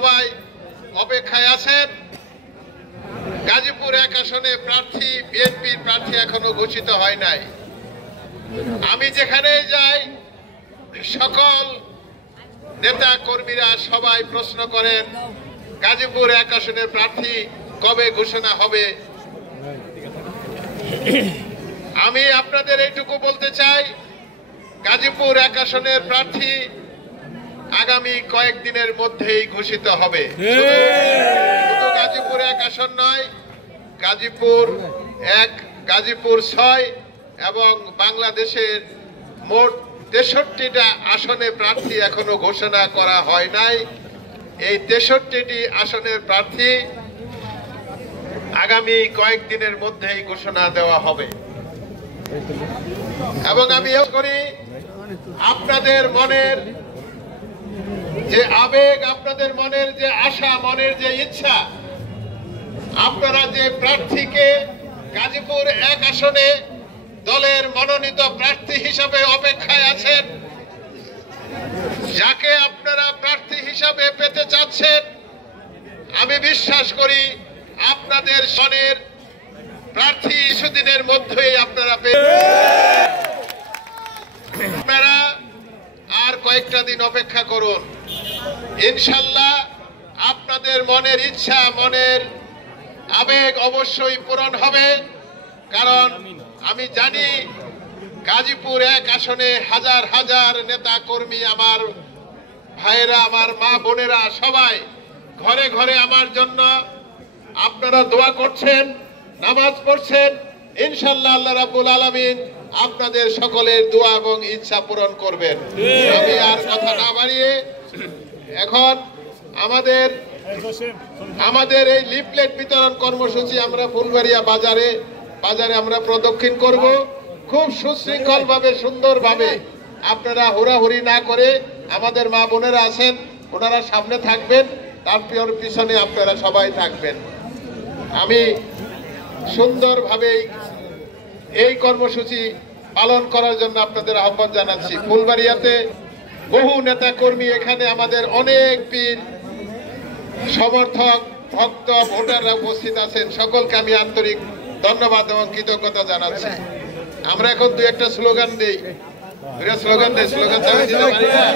সবাই অপেক্ষায় আছেন। গাজীপুর 1 আসনে প্রার্থী বিএনপির প্রার্থী এখনো ঘোষিত হয় নাই। আমি যেখানে যাই সকল নেতা কর্মীরা সবাই প্রশ্ন করেন গাজীপুর 1 আসনের প্রার্থী কবে ঘোষণা হবে। আমি আপনাদের এইটুকু বলতে চাই, গাজীপুর 1 আসনের প্রার্থী আগামী কয়েকদিনের মধ্যেই ঘোষিত হবে। শুধু গাজীপুর 1 আসন নয়, গাজীপুর 1, গাজীপুর 6 এবং বাংলাদেশের মোট 63টা আসনে প্রার্থী এখনো ঘোষণা করা হয় নাই। এই 63টি আসনের প্রার্থী আগামী কয়েকদিনের মধ্যেই ঘোষণা দেওয়া হবে। এবং আমি করি আপনাদের মনের যে আবেগ, আপনাদের মনের যে আশা, মনের যে ইচ্ছা, আপনারা যে প্রার্থীকে গাজীপুর 1 আসনে দলের মনোনীত প্রার্থী হিসাবে অপেক্ষায় আছেন, যাকে আপনারা প্রার্থী হিসাবে পেতে চাচ্ছেন, আমি বিশ্বাস করি আপনাদের সনের প্রার্থী কিছুদিনের মধ্যেই আপনারা আপনারা আর কয়েকটা দিন অপেক্ষা করুন। ইনশাল্লাহ আপনাদের মনের ইচ্ছা, মনের আবেগ অবশ্যই পূরণ হবে। কারণ আমি জানি গাজীপুর 1 আসনে হাজার হাজার নেতা কর্মী, আমার ভাইয়েরা, আমার মা বোনেরা সবাই ঘরে ঘরে আমার জন্য আপনারা দোয়া করছেন, নামাজ পড়ছেন। ইনশাল্লাহ আল্লাহ রাব্বুল আলামিন আপনাদের সকলের দোয়া এবং ইচ্ছা পূরণ করবেন। আমি আর কথা না বাড়িয়ে এখন আমাদের এই লিফলেট বিতরণ কর্মসূচি আমরা ফুলবাড়িয়া বাজারে আমরা প্রদক্ষিণ করব। খুব সুশৃঙ্খল ভাবে, সুন্দর ভাবে, আপনারা হুড়াহুড়ি না করে, আমাদের মা বোনেরা আছেন ওনারা সামনে থাকবেন, তারপর পিছনে আপনারা সবাই থাকবেন। আমি সুন্দরভাবে এই কর্মসূচি পালন করার জন্য আপনাদের আহ্বান জানাচ্ছি। ফুলবাড়িয়াতে বহু নেতা কর্মী, এখানে আমাদের অনেক পীর, সমর্থক, ভক্ত, ভোটাররা উপস্থিত আছেন। সকলকে আমি আন্তরিক ধন্যবাদ এবং কৃতজ্ঞতা জানাচ্ছি। আমরা এখন 2-1টা স্লোগান দিই। স্লোগান দিতে পারি না?